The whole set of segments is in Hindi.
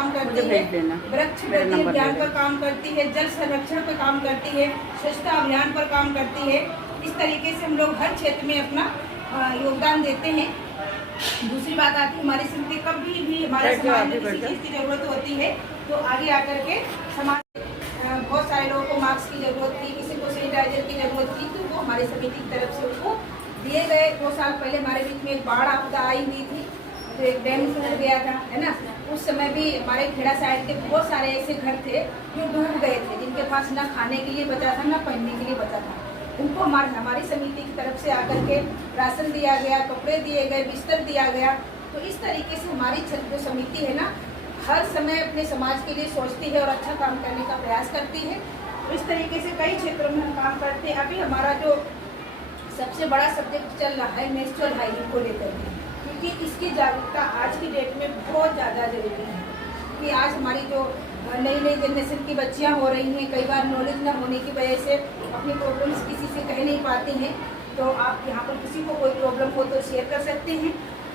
काम करती है, वृक्ष वृद्धि अभियान पर काम करती है, जल संरक्षण पर काम करती है, स्वच्छता अभियान पर काम करती है। इस तरीके से हम लोग हर क्षेत्र में अपना योगदान देते हैं। दूसरी बात आती है, हमारी समिति कभी भी हमारे समाज में किसी चीज़ की जरूरत होती है तो आगे आकर के समाज बहुत सारे लोगों को मास्क की जरूरत थी, किसी को सैनिटाइजर की जरूरत थी, तो वो हमारी समिति की तरफ से उनको दिए गए। 2 साल पहले हमारे बीच में एक बाढ़ आपदा आई हुई थी, तो एक डैम टूट गया था, है ना। उस समय भी हमारे खेड़ा साइड के बहुत सारे ऐसे घर थे जो डूब गए थे, जिनके पास ना खाने के लिए बचा था, ना पहनने के लिए बचा था। उनको हमारी समिति की तरफ से आकर के राशन दिया गया, कपड़े दिए गए, बिस्तर दिया गया। तो इस तरीके से हमारी जो समिति है ना, हर समय अपने समाज के लिए सोचती है और अच्छा काम करने का प्रयास करती है। तो इस तरीके से कई क्षेत्रों में हम काम करते हैं। अभी हमारा जो सबसे बड़ा सब्जेक्ट चल रहा है मेंस्ट्रुअल हाइजीन को लेकर के, क्योंकि इसकी जागरूकता आज की डेट में बहुत ज़्यादा जरूरी है। कि आज हमारी जो नई जनरेशन की बच्चियां हो रही हैं, कई बार नॉलेज न होने की वजह से अपनी प्रॉब्लम्स किसी से कह नहीं पाती हैं। तो आप यहाँ पर किसी को कोई प्रॉब्लम हो तो शेयर कर सकते हैं।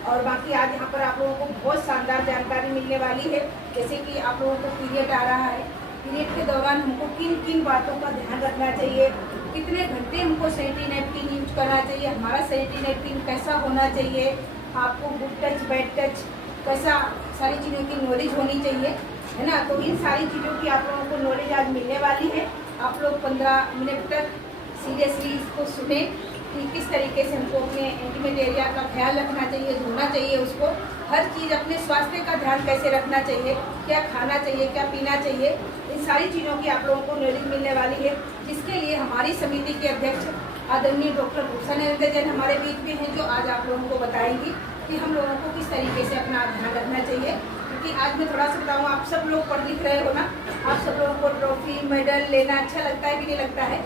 और बाकी आज यहाँ पर आप लोगों को बहुत शानदार जानकारी मिलने वाली है। जैसे कि आप लोगों को पीरियड आ रहा है, पीरियड के दौरान हमको किन किन बातों का ध्यान रखना चाहिए, कितने घंटे हमको सैनिटरी नैपकिन यूज करना चाहिए, हमारा सैनिटरी नैपकिन कैसा होना चाहिए, आपको गुड टच बैड टच कैसा, सारी चीज़ों की नॉलेज होनी चाहिए, है ना। तो इन सारी चीज़ों की आप लोगों को नॉलेज आज मिलने वाली है। आप लोग 15 मिनट तक सीरियसली इसको सुने कि किस तरीके से हमको अपने इंटीमेट एरिया का ख्याल रखना चाहिए, धोना चाहिए उसको, हर चीज़ अपने स्वास्थ्य का ध्यान कैसे रखना चाहिए, क्या खाना चाहिए, क्या पीना चाहिए, इन सारी चीज़ों की आप लोगों को नॉलेज मिलने वाली है। जिसके लिए हमारी समिति के अध्यक्ष आदरणीय डॉक्टर भूषण नरेंद्र जैन हमारे बीच में हैं, जो आज आप लोगों को बताएंगी कि हम लोगों को किस तरीके से अपना ध्यान रखना चाहिए। क्योंकि आज मैं थोड़ा सा बताऊँ, आप सब लोग पढ़ लिख रहे हो ना, आप सब लोगों को ट्रॉफी मेडल लेना अच्छा लगता है कि नहीं लगता है।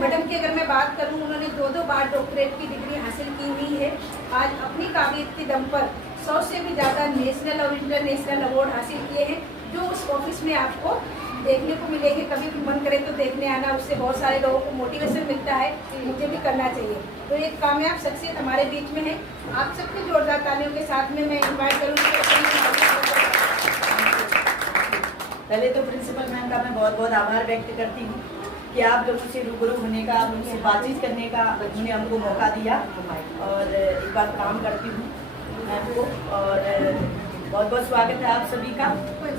मैडम की अगर मैं बात करूँ, उन्होंने 2 बार डॉक्टरेट की डिग्री हासिल की हुई है। आज अपनी काबिलियत के दम पर 100 से भी ज़्यादा नेशनल और इंटरनेशनल अवार्ड हासिल किए हैं, जो उस ऑफिस में आपको देखने को मिलेंगे। कभी भी मन करे तो देखने आना, उससे बहुत सारे लोगों को मोटिवेशन मिलता है, मुझे भी करना चाहिए। तो एक कामयाब शख्सियत हमारे बीच में है। आप सबके जोरदार तालियों के साथ में मैं इन्वाइट करूँगी। पहले तो प्रिंसिपल मैम का मैं बहुत बहुत आभार व्यक्त करती हूँ कि आप लोगों से रूबरू होने का, आप लोगों से बातचीत करने का उन्होंने हमको मौका दिया। और एक बार प्रणाम करती हूँ मैम को, और बहुत बहुत स्वागत है आप सभी का।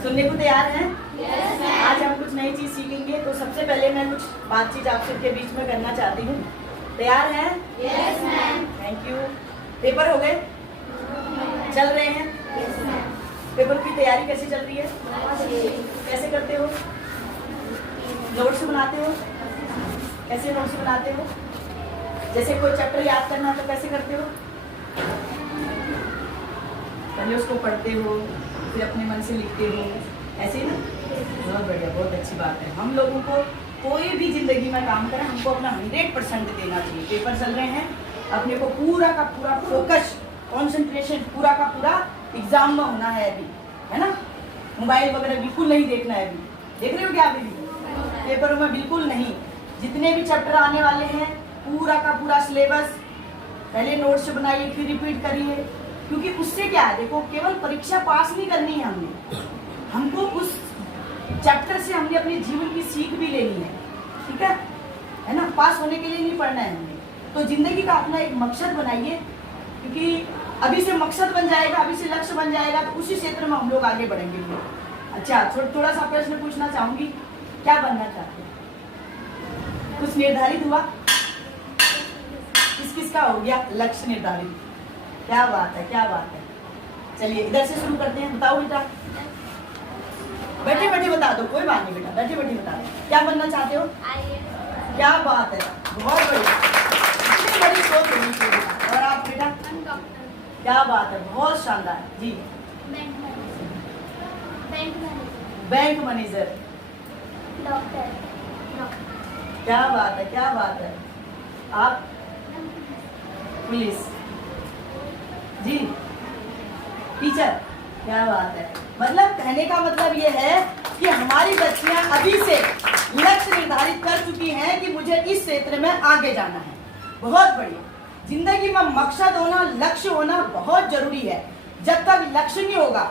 सुनने को तैयार हैं? आज हम कुछ नई चीज़ सीखेंगे, तो सबसे पहले मैं कुछ बातचीत आप सबके बीच में करना चाहती हूँ। तैयार हैं? Yes ma'am. Thank you. Paper हो गए? चल रहे हैं? पेपर की तैयारी कैसे चल रही है? कैसे करते हो? नोट्स बनाते हो? कैसे नोट्स बनाते हो? जैसे कोई चैप्टर याद करना तो कैसे करते हो? पहले उसको पढ़ते हो, फिर अपने मन से लिखते हो, ऐसे ही ना? बहुत बढ़िया, बहुत अच्छी बात है। हम लोगों को कोई भी जिंदगी में काम करें, हमको अपना 100% देना चाहिए। पेपर चल रहे हैं, अपने को पूरा का पूरा फोकस, कॉन्सेंट्रेशन पूरा का पूरा एग्जाम में होना है अभी, है ना। मोबाइल वगैरह बिल्कुल नहीं देखना है अभी। देख रहे हो क्या अभी? पेपरों में बिल्कुल नहीं। जितने भी चैप्टर आने वाले हैं, पूरा का पूरा सिलेबस पहले नोट्स बनाइए, फिर रिपीट करिए। क्योंकि उससे क्या है, देखो, केवल परीक्षा पास नहीं करनी है हमको उस चैप्टर से हमने अपने जीवन की सीख भी लेनी है, ठीक है ना। पास होने के लिए नहीं पढ़ना है हमने। तो जिंदगी का अपना एक मकसद बनाइए, क्योंकि अभी से मकसद बन जाएगा, अभी से लक्ष्य बन जाएगा, तो उसी क्षेत्र में हम लोग आगे बढ़ेंगे। अच्छा, थोड़ा सा प्रश्न पूछना चाहूंगी, क्या बनना चाहते हैं? कुछ निर्धारित हुआ? किस किस का हो गया लक्ष्य निर्धारित? क्या बात है, क्या बात है। चलिए इधर से शुरू करते हैं। बताओ बेटा, बैठे बैठे बता दो, कोई बात नहीं बेटा, बैठे बैठे बता दो। क्या बनना चाहते हो? क्या बात है, बहुत बढ़िया, इतनी बड़ी सोच होनी चाहिए। और आप बेटा? क्या बात है, बहुत शानदार जी। Bank manager. डॉक्टर। क्या बात है, क्या बात है। आप? पुलिस जी। टीचर। क्या बात है। मतलब कहने का मतलब ये है कि हमारी बच्चियां अभी से लक्ष्य निर्धारित कर चुकी हैं कि मुझे इस क्षेत्र में आगे जाना है। बहुत बढ़िया। जिंदगी में मकसद होना, लक्ष्य होना बहुत जरूरी है। जब तक लक्ष्य नहीं होगा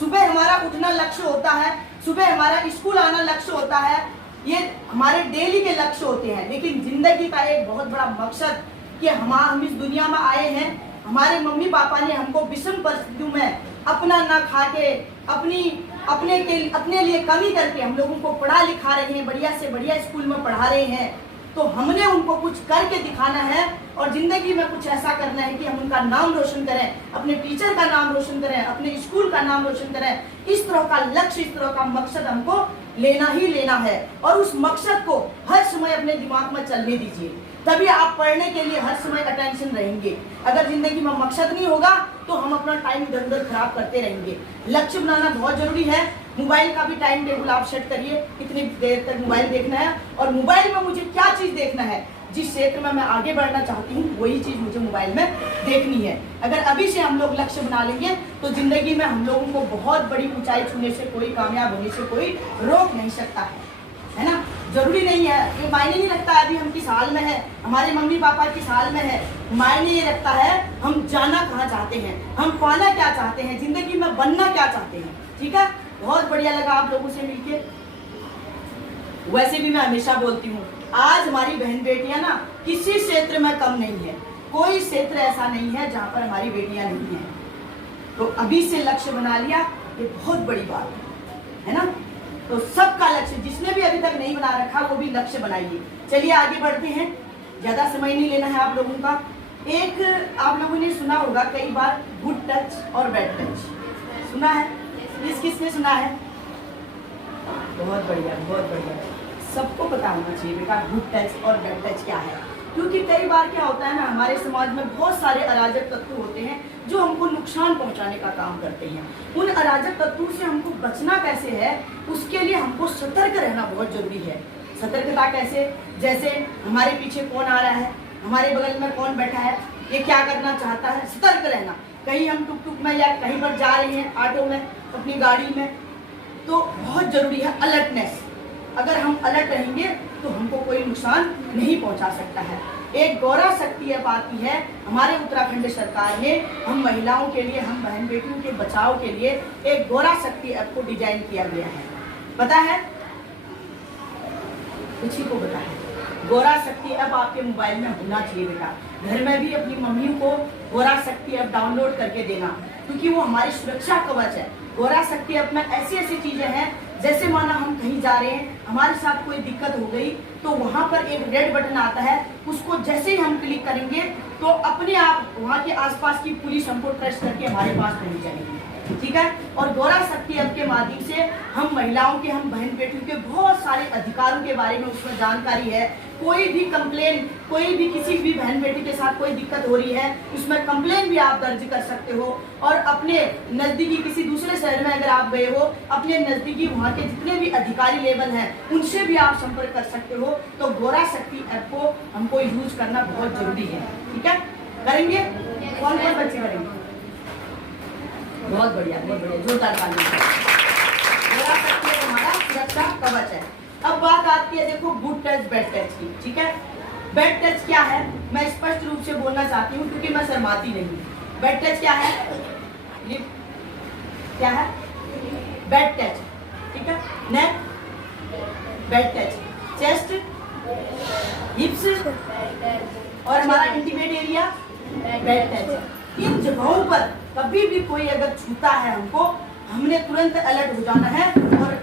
सुबह हमारा उठना लक्ष्य होता है, सुबह हमारा स्कूल आना लक्ष्य होता है, ये हमारे डेली के लक्ष्य होते हैं। लेकिन जिंदगी का एक बहुत बड़ा मकसद कि हम इस दुनिया में आए हैं, हमारे मम्मी पापा ने हमको विषम परिस्थितियों में अपना ना खा के अपने लिए कमी करके हम लोगों को पढ़ा लिखा रहे हैं, बढ़िया से बढ़िया स्कूल में पढ़ा रहे हैं। तो हमने उनको कुछ करके दिखाना है और जिंदगी में कुछ ऐसा करना है कि हम उनका नाम रोशन करें, अपने टीचर का नाम रोशन करें, अपने स्कूल का नाम रोशन करें। इस तरह का लक्ष्य, इस तरह का मकसद हमको लेना ही लेना है और उस मकसद को हर समय अपने दिमाग में चलने दीजिए, तभी आप पढ़ने के लिए हर समय अटेंशन रहेंगे। अगर जिंदगी में मकसद नहीं होगा तो हम अपना टाइम इधर उधर खराब करते रहेंगे। लक्ष्य बनाना बहुत जरूरी है। मोबाइल का भी टाइम टेबल आप सेट करिए, कितनी देर तक मोबाइल देखना है और मोबाइल में मुझे क्या चीज देखना है, जिस क्षेत्र में मैं आगे बढ़ना चाहती हूँ वही चीज मुझे मोबाइल में देखनी है। अगर अभी से हम लोग लक्ष्य बना लेंगे तो जिंदगी में हम लोगों को बहुत बड़ी ऊंचाई छूने से, कोई कामयाब होने से कोई रोक नहीं सकता है ना। जरूरी नहीं है, ये मायने नहीं रखता है अभी हम किस हाल में है, हमारे मम्मी पापा किस हाल में है। मायने ये रखता है हम जाना कहाँ चाहते हैं, हम पाना क्या चाहते हैं, जिंदगी में बनना क्या चाहते हैं। ठीक है, बहुत बढ़िया लगा आप लोगों से मिलके। वैसे भी मैं हमेशा बोलती हूँ, आज हमारी बहन बेटियां ना किसी क्षेत्र में कम नहीं है, कोई क्षेत्र ऐसा नहीं है जहाँ पर हमारी बेटियां नहीं है। तो अभी से लक्ष्य बना लिया, ये बहुत बड़ी बात है ना। तो सबका लक्ष्य, जिसने भी अभी तक नहीं बना रखा वो भी लक्ष्य बनाइए। चलिए आगे बढ़ते हैं, ज्यादा समय नहीं लेना है आप लोगों का। एक आप लोगों ने सुना होगा कई बार, गुड टच और बैड टच, सुना है? किसने सुना है? बहुत बढ़िया, बहुत बढ़िया। सबको पता होना चाहिए बेटा गुड टच और बैड टच क्या है, क्योंकि कई बार क्या होता है ना, हमारे समाज में बहुत सारे अराजक तत्व होते हैं जो हमको नुकसान पहुंचाने का काम करते हैं। उन अराजक तत्वों से हमको बचना कैसे है, उसके लिए हमको सतर्क रहना बहुत जरूरी है। सतर्कता कैसे? जैसे हमारे पीछे कौन आ रहा है, हमारे बगल में कौन बैठा है, ये क्या करना चाहता है, सतर्क रहना। कहीं हम टुक टुक में या कहीं पर जा रहे हैं, ऑटो में, अपनी गाड़ी में, तो बहुत जरूरी है अलर्टनेस। अगर हम अलर्ट रहेंगे तो हमको कोई नुकसान नहीं पहुंचा सकता है। एक गौरा शक्ति ऐप आती है हमारे उत्तराखंड सरकार ने, हम महिलाओं के लिए, हम बहन बेटियों के बचाव के लिए एक गौरा शक्ति ऐप को डिजाइन किया गया है। पता है? किसी को पता है? गौरा शक्ति ऐप आपके मोबाइल में होना चाहिए बेटा। घर में भी अपनी मम्मियों को गौरा शक्ति ऐप डाउनलोड करके देना, क्योंकि वो हमारी सुरक्षा कवच है। गौरा शक्ति ऐप में ऐसी ऐसी चीजें हैं, जैसे माना हम कहीं जा रहे हैं, हमारे साथ कोई दिक्कत हो गई, तो वहां पर एक रेड बटन आता है, उसको जैसे ही हम क्लिक करेंगे तो अपने आप वहां के आसपास की पुलिस हमको ट्रस्ट करके हमारे पास पहुंच जाएगी। ठीक है, और गौरा शक्ति ऐप के माध्यम से हम महिलाओं के, हम बहन बेटियों के बहुत सारे अधिकारों के बारे में उसमें जानकारी है। कोई भी कंप्लेन, कोई भी किसी भी बहन बेटी के साथ कोई दिक्कत हो रही है, उसमें कंप्लेन भी आप दर्ज कर सकते हो। और अपने नजदीकी किसी दूसरे शहर में अगर आप गए हो, अपने नजदीकी वहाँ के जितने भी अधिकारी लेवल हैं उनसे भी आप संपर्क कर सकते हो। तो गौरा शक्ति ऐप को हमको यूज करना बहुत जरूरी है। ठीक है, करेंगे? कौन कौन बच्चे करेंगे? बहुत बढ़िया, बहुत बढ़िया, जोरदार ताली। गौरा शक्ति ऐप हमारा सुरक्षा कवच है। अब बात आती है देखो गुड टच बैड टच की। ठीक है, बैड टच क्या है मैं स्पष्ट रूप से बोलना चाहती हूँ, क्योंकि मैं शर्माती नहीं। बैड टच क्या है? क्या है? Bad touch. ठीक है, नेक बैड टच, चेस्ट, हिप्स और हमारा इंटीमेट एरिया बैड टच। इन जगहों पर कभी भी कोई अगर छूता है हमको, हमने तुरंत अलर्ट हो जाना है और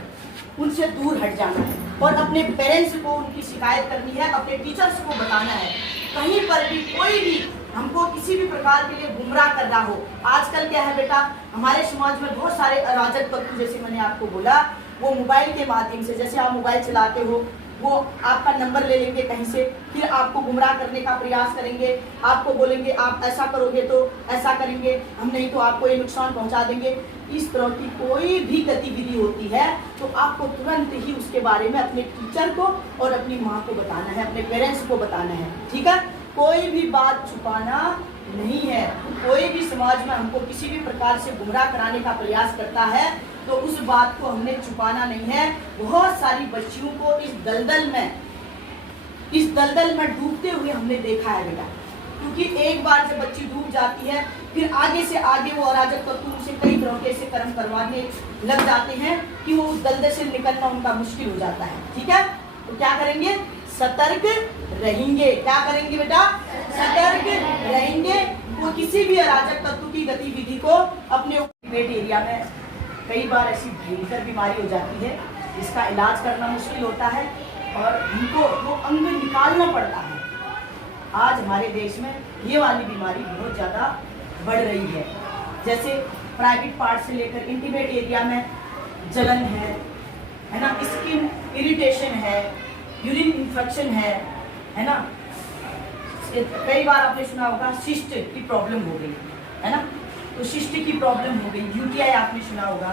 उनसे दूर हट जाना है और अपने पेरेंट्स को उनकी शिकायत करनी है, अपने टीचर्स को बताना है। कहीं पर भी कोई भी हमको किसी भी प्रकार के लिए गुमराह कर रहा हो। आजकल क्या है बेटा, हमारे समाज में बहुत सारे अराजक तत्व, जैसे मैंने आपको बोला, वो मोबाइल के माध्यम से, जैसे आप मोबाइल चलाते हो, वो आपका नंबर ले लेंगे कहीं से, फिर आपको गुमराह करने का प्रयास करेंगे, आपको बोलेंगे आप ऐसा करोगे तो ऐसा करेंगे, हम नहीं तो आपको ये नुकसान पहुंचा देंगे। इस तरह की कोई भी गतिविधि होती है तो आपको तुरंत ही उसके बारे में अपने टीचर को और अपनी माँ को बताना है, अपने पेरेंट्स को बताना है। ठीक है, कोई भी बात छुपाना नहीं है। कोई भी समाज में हमको किसी भी प्रकार से गुमराह कराने का प्रयास करता है तो उस बात को हमने छुपाना नहीं है। बहुत सारी बच्चियों को इस दलदल में डूबते हुए हमने देखा है बेटा। क्योंकि एक बार जब बच्ची डूब जाती है फिर आगे से आगे वो अराजक तत्व उनसे कई तरह के ऐसे कर्म करवाने लग जाते हैं कि वो उस दलदल से निकलना उनका मुश्किल हो जाता है। ठीक है, तो क्या करेंगे, सतर्क रहेंगे। क्या करेंगे बेटा, सतर्क रहेंगे। वो किसी भी अराजक तत्व की गतिविधि को अपने इंटीमेट एरिया में कई बार ऐसी भयंकर बीमारी हो जाती है जिसका इलाज करना मुश्किल होता है और उनको वो अंग निकालना पड़ता है। आज हमारे देश में ये वाली बीमारी बहुत ज़्यादा बढ़ रही है। जैसे प्राइवेट पार्ट से लेकर इंटीमेट एरिया में जलन है ना, स्किन इरिटेशन है, यूरिन इन्फेक्शन है ना, कई बार आपने सुना होगा सिस्ट की प्रॉब्लम हो गई है ना, तो सिस्ट की प्रॉब्लम हो गई, यूटीआई आपने सुना होगा,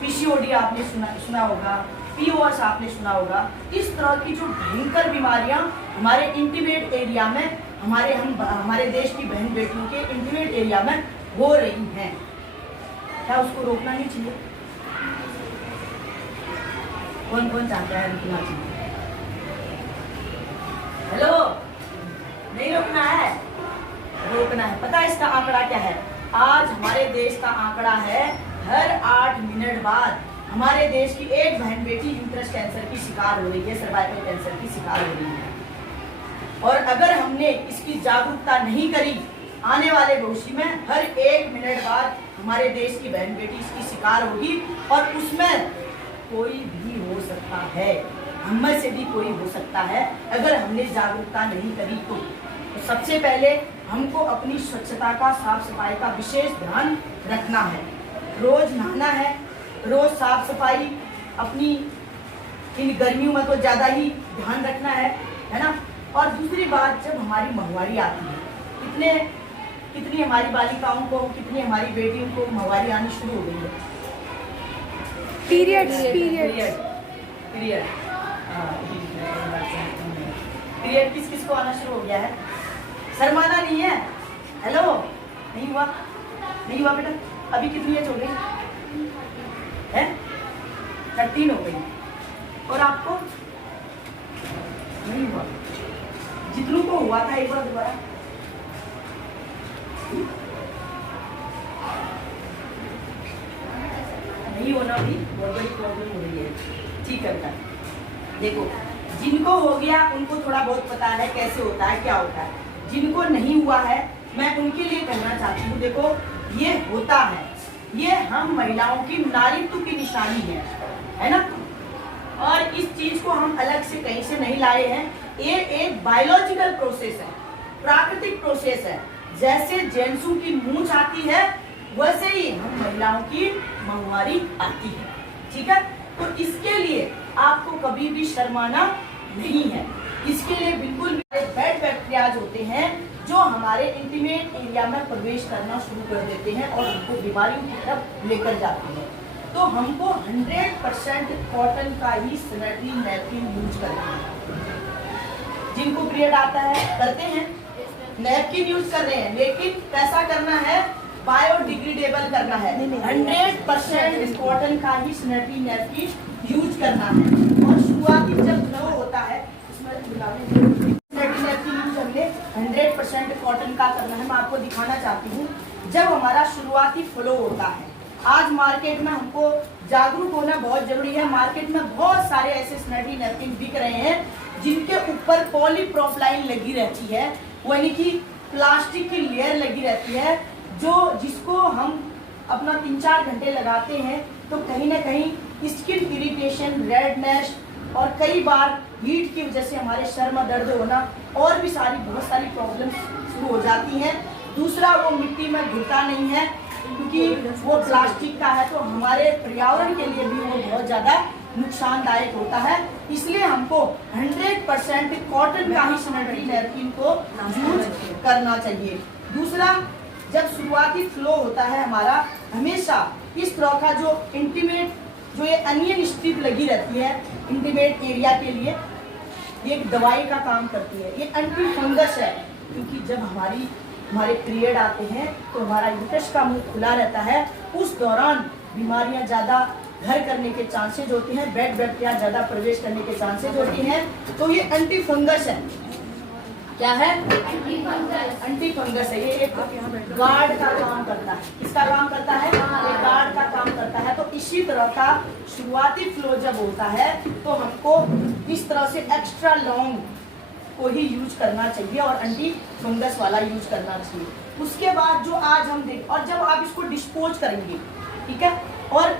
पीसीओडी आपने सुना होगा, पीओएस आपने सुना होगा। इस तरह की जो भयंकर बीमारियां हमारे इंटीमेट एरिया में हमारे देश की बहन बेटियों के इंटीमेट एरिया में हो रही हैं। क्या उसको रोकना नहीं चाहिए? कौन कौन चाहता है रुकना चाहिए? हेलो, नहीं रोकना है, रोकना है। पता है इसका आंकड़ा क्या है? आज हमारे देश का आंकड़ा है हर 8 मिनट बाद हमारे देश की एक बहन बेटी यूट्रस कैंसर की शिकार हो रही है, सर्वाइकल कैंसर की शिकार हो रही है। और अगर हमने इसकी जागरूकता नहीं करी, आने वाले भविष्य में हर 1 मिनट बाद हमारे देश की बहन बेटी इसकी शिकार होगी और उसमें कोई भी हो सकता है, हम में से भी कोई हो सकता है अगर हमने जागरूकता नहीं करी तो सबसे पहले हमको अपनी स्वच्छता का, साफ सफाई का विशेष ध्यान रखना है। रोज नहाना है, रोज साफ सफाई अपनी इन गर्मियों में तो ज़्यादा ही ध्यान रखना है ना। और दूसरी बात, जब हमारी माहवारी आती है, कितनी हमारी बालिकाओं को, कितनी हमारी बेटियों को माहवारी आनी शुरू हो गई है। पीरियड किस किस को आना शुरू हो गया है? शर्माना नहीं है। हेलो, नहीं हुआ बेटा? अभी कितनी एज हो गई है? 13 हो गई। और आपको नहीं हुआ? जितनों को हुआ था एक बार दोबारा नहीं होना भी बहुत बड़ी प्रॉब्लम हो रही है। ठीक है बेटा, देखो जिनको हो गया उनको थोड़ा बहुत पता है कैसे होता है, क्या होता है। जिनको नहीं हुआ है मैं उनके लिए कहना चाहती हूँ, देखो ये होता है, ये हम महिलाओं की नारीत्व की निशानी है ना। और इस चीज को हम अलग से कहीं से नहीं लाए हैं, ये एक बायोलॉजिकल प्रोसेस है, प्राकृतिक प्रोसेस है। जैसे जेंट्सों की मूंछ आती है वैसे ही हम महिलाओं की माहवारी आती है। ठीक है, तो इसके लिए आपको कभी भी शर्माना नहीं है। इसके लिए बिल्कुल भी बैड बैक्टीरियाज होते हैं जो हमारे इंटीमेट एरिया में प्रवेश करना शुरू कर देते हैं और हमको बीमारियों की तरफ लेकर जाते हैं। तो हमको 100% कॉटन का ही सैनिटरी नैपकिन यूज करना है। जिनको पीरियड आता है करते हैं, नैपकिन यूज कर रहे हैं, लेकिन कैसा करना है? बायोडिग्रेडेबल करना है। 100% कॉटन का ही सैनिटरी नैपकिन यूज करना है। और शुरुआती जब फ्लो होता है इसमें सैनिटरी नैपकिन यूज करके 100% कॉटन का करना है। मैं आपको दिखाना चाहती हूँ जब हमारा शुरुआती फ्लो होता है। आज मार्केट में हमको जागरूक होना बहुत जरूरी है। मार्केट में बहुत सारे ऐसे सैनिटरी नैपकिन बिक रहे हैं जिनके ऊपर पॉलीप्रोपिलीन लगी रहती है, यानी कि प्लास्टिक की लेयर लगी रहती है, जिसको हम अपना 3-4 घंटे लगाते हैं तो कहीं ना कहीं स्किन इरिटेशन, रेडनेस और कई बार हीट की वजह से हमारे सर में दर्द होना और भी बहुत सारी प्रॉब्लम शुरू हो जाती हैं। दूसरा, वो मिट्टी में घुलता नहीं है क्योंकि वो प्लास्टिक का है, तो हमारे पर्यावरण के लिए भी वो बहुत ज़्यादा नुकसानदायक होता है। इसलिए हमको 100% कॉटन का ही सैनिटरी नैपकिन को यूज करना चाहिए। दूसरा, जब शुरुआती फ्लो होता है हमारा, हमेशा इस तरह का जो ये अनियन स्ट्रिप लगी रहती है इंटीमेट एरिया के लिए, ये एक दवाई का काम करती है। ये एंटी फंगस है, क्योंकि जब हमारे पीरियड आते हैं तो हमारा यूट्रस का मुंह खुला रहता है। उस दौरान बीमारियां ज़्यादा घर करने के चांसेज होते हैं, बैड बैक्टीरिया ज़्यादा प्रवेश करने के चांसेज होती हैं। तो ये एंटी फंगस है, क्या है? एंटी फंगस है। ये एक गार्ड का काम करता है। किसका काम करता है? ये गार्ड का काम करता है। तो इसी तरह का शुरुआती फ्लो जब होता है तो हमको इस तरह से एक्स्ट्रा लॉन्ग को ही यूज करना चाहिए और एंटी फंगस वाला यूज करना चाहिए। उसके बाद जो आज हम देख, और जब आप इसको डिस्पोज करेंगे, ठीक है, और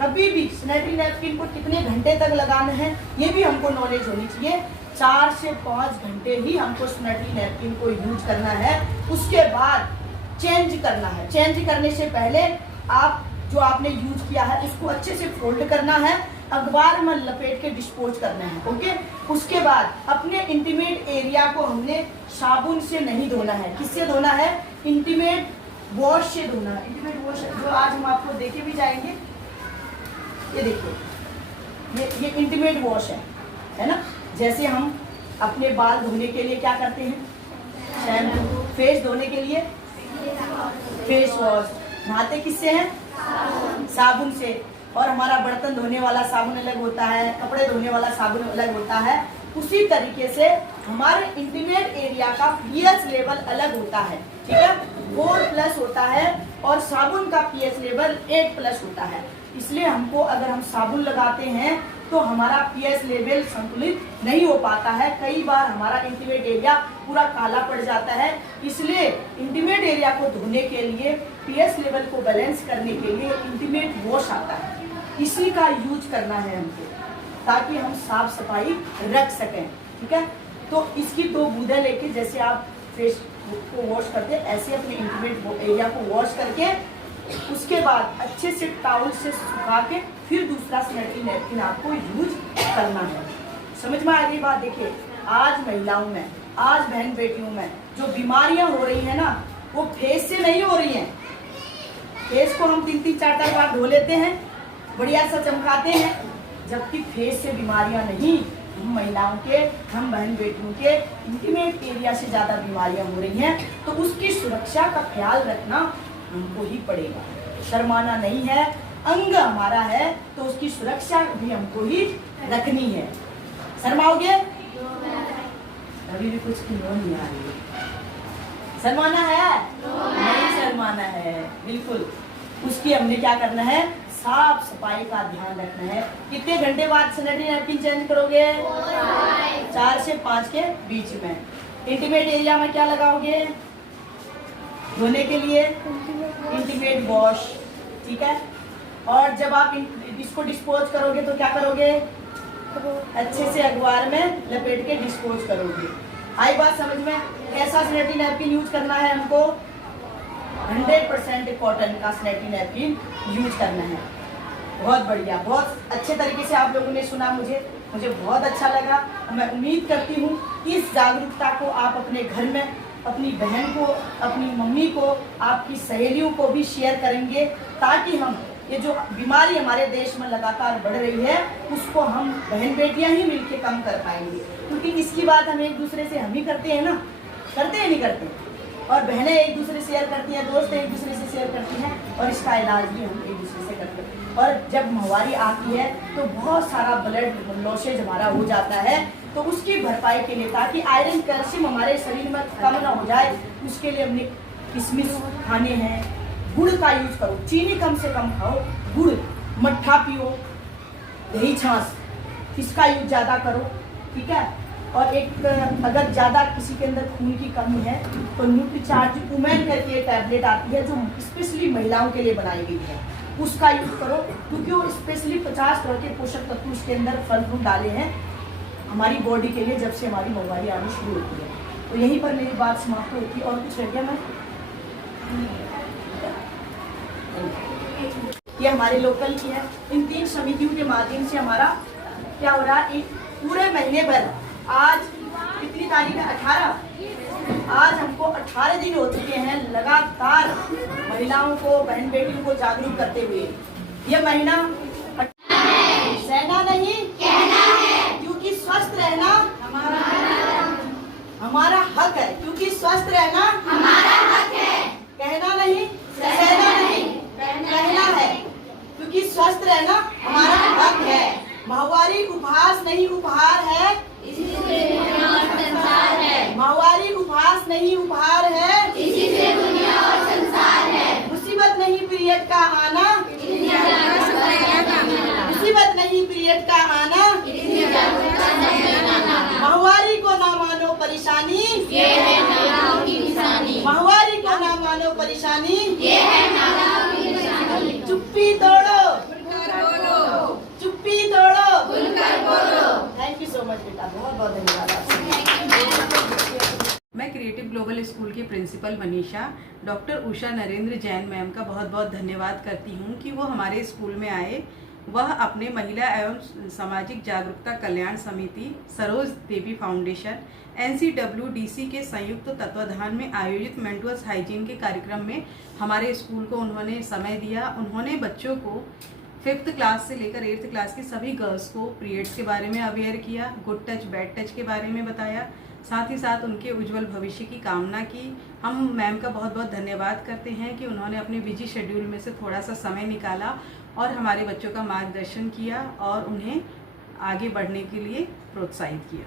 कभी भी सैनिटरी नैपकिन को कितने घंटे तक लगाना है ये भी हमको नॉलेज होनी चाहिए। 4 से 5 घंटे ही हमको सैनिटरी नैपकिन को यूज करना है। उसके बाद चेंज करना है। चेंज करने से पहले आप जो आपने यूज किया है उसको अच्छे से फोल्ड करना है, अखबार में लपेट के डिस्पोज करना है। ओके, उसके बाद अपने इंटीमेट एरिया को हमने साबुन से नहीं धोना है। किससे धोना है? इंटीमेट वॉश से धोना है। इंटीमेट वॉश जो आज हम आपको देके भी जाएंगे। ये देखिए, ये इंटीमेट वॉश है ना। जैसे हम अपने बाल धोने के लिए क्या करते हैं? शैम्पू। फेस धोने के लिए फेस वॉश। नहाते किससे हैं? साबुन से। और हमारा बर्तन धोने वाला साबुन अलग होता है, कपड़े धोने वाला साबुन अलग होता है। उसी तरीके से हमारे इंटीमेट एरिया का पीएच लेवल अलग होता है, ठीक है। 4+ होता है और साबुन का पीएच लेवल 8+ होता है। इसलिए हमको अगर हम साबुन लगाते हैं तो हमारा पीएच लेवल संतुलित नहीं हो पाता है। कई बार हमारा इंटीमेट एरिया पूरा काला पड़ जाता है। इसलिए इंटीमेट एरिया को धोने के लिए, पीएच लेवल को बैलेंस करने के लिए इंटीमेट वॉश आता है। इसी का यूज करना है हमको, ताकि हम साफ सफाई रख सकें, ठीक है। तो इसकी 2 बूंदें लेके जैसे आप फेस को वॉश करते हैं, ऐसे अपने इंटीमेट एरिया को वॉश करके उसके बाद अच्छे से टॉवल से सुखा के फिर दूसरा सैनिटरी नैपकिन आपको यूज करना है। समझ में आ गई बात? देखिए, आज महिलाओं में, आज बहन बेटियों में जो बीमारियां हो रही है ना, वो फेस से नहीं हो रही हैं। फेस को हम 3-3, 4-4 बार धो लेते हैं, बढ़िया सा चमकाते हैं, जबकि फेस से बीमारियां नहीं, हम महिलाओं के, हम बहन बेटियों के इंटीमेट एरिया से ज्यादा बीमारियां हो रही हैं। तो उसकी सुरक्षा का ख्याल रखना हमको ही पड़ेगा। शर्माना नहीं है, अंग हमारा है तो उसकी सुरक्षा भी हमको ही रखनी है। शर्माओगे? अभी भी कुछ क्यों नहीं आ रही है? शर्माना है? नहीं शर्माना है, बिल्कुल। उसकी हमने क्या करना है? साफ सफाई का ध्यान रखना है। कितने घंटे बाद सैनिटरी नैपकिन चेंज करोगे? 4 से 5 के बीच में। इंटीमेट एरिया में क्या लगाओगे धोने के लिए? इंटीमेट वॉश, ठीक है। और जब आप इसको डिस्पोज करोगे तो क्या करोगे? अच्छे से अखबार में लपेट के डिस्पोज करोगे। आई बात समझ में? कैसा सैनिटरी नैपकिन यूज करना है हमको? 100% कॉटन का सैनिटरी नैपकिन यूज करना है। बहुत बढ़िया, बहुत अच्छे तरीके से आप लोगों ने सुना। मुझे बहुत अच्छा लगा। मैं उम्मीद करती हूँ कि इस जागरूकता को आप अपने घर में अपनी बहन को, अपनी मम्मी को, आपकी सहेलियों को भी शेयर करेंगे, ताकि हम ये जो बीमारी हमारे देश में लगातार बढ़ रही है उसको हम बहन बेटियां ही मिलकर कम कर पाएंगे। क्योंकि इसकी बात हम एक दूसरे से हम ही करते हैं ना, करते हैं नहीं करते? और बहनें एक दूसरे से शेयर करती हैं, दोस्त एक दूसरे से शेयर करती हैं, और इसका इलाज भी हम एक दूसरे से करते हैं। और जब माहवारी आती है तो बहुत सारा ब्लड लॉसेज हमारा हो जाता है। तो उसकी भरपाई के लिए, ताकि आयरन कैल्शियम हमारे शरीर में कम ना हो जाए, उसके लिए हमने किशमिश खाने हैं। गुड़ का यूज करो, चीनी कम से कम खाओ, गुड़, मट्ठा पियो, दही छाछ इसका यूज ज़्यादा करो, ठीक है। और एक अगर ज़्यादा किसी के अंदर खून की कमी है तो न्यूट्रीचार्ज वुमेन करके टैबलेट आती है जो स्पेशली महिलाओं के लिए बनाई गई है, उसका यूज करो। क्योंकि वो स्पेशली 50 तरह के पोषक तत्व उसके अंदर फल फ्रूट डाले हैं हमारी बॉडी के लिए, जब से हमारी माहवारी आनी शुरू होती है। तो यहीं पर मेरी बात समाप्त होती है। और कुछ रह गया मैं? ये हमारे लोकल की है। इन 3 समितियों के माध्यम से हमारा क्या हो रहा है, एक पूरे महीने भर, आज कितनी तारीख है? 18। आज हमको 18 दिन हो चुके हैं लगातार महिलाओं को, बहन बेटियों को जागरूक करते हुए। ये महीना सहना नहीं कहना है, क्योंकि स्वस्थ रहना हमारा हक है। क्योंकि स्वस्थ रहना हमारा हक है। कहना नहीं, सहना नहीं, कहना है, क्योंकि स्वस्थ रहना हमारा हक है। माहवारी उपहास नहीं उपहार है, माहवारी नहीं उपहार है, इसी से दुनिया और संसार है। मुसीबत नहीं पीरियड का आना, इतनी जागरूकता मुसीबत नहीं पीरियड का आना, इतनी जागरूकता माहवारी को ना मानो परेशानी, ये है नालाओं की निशानी। माहवारी को ना मानो परेशानी, ये है नालाओं की निशानी। चुप्पी तोड़ो, बोलो, चुप्पी तोड़ो। खुलकर बोलो। थैंक यू सो मच बेटा, बहुत बहुत धन्यवाद आपसे। मैं क्रिएटिव ग्लोबल स्कूल की principal Manisha doctor Usha Narendra Jain ma'am का बहुत बहुत धन्यवाद करती हूँ कि वो हमारे स्कूल में आए। वह अपने महिला एवं सामाजिक जागरूकता कल्याण समिति, सरोज देवी फाउंडेशन, NCWDC के संयुक्त तत्वाधान में आयोजित मेंटुअस हाइजीन के कार्यक्रम में हमारे स्कूल को उन्होंने समय दिया। उन्होंने बच्चों को 5th क्लास से लेकर 8th क्लास की सभी गर्ल्स को पीरियड्स के बारे में अवेयर किया, गुड टच बैड टच के बारे में बताया, साथ ही साथ उनके उज्जवल भविष्य की कामना की। हम मैम का बहुत बहुत धन्यवाद करते हैं कि उन्होंने अपने बिजी शेड्यूल में से थोड़ा सा समय निकाला और हमारे बच्चों का मार्गदर्शन किया और उन्हें आगे बढ़ने के लिए प्रोत्साहित किया।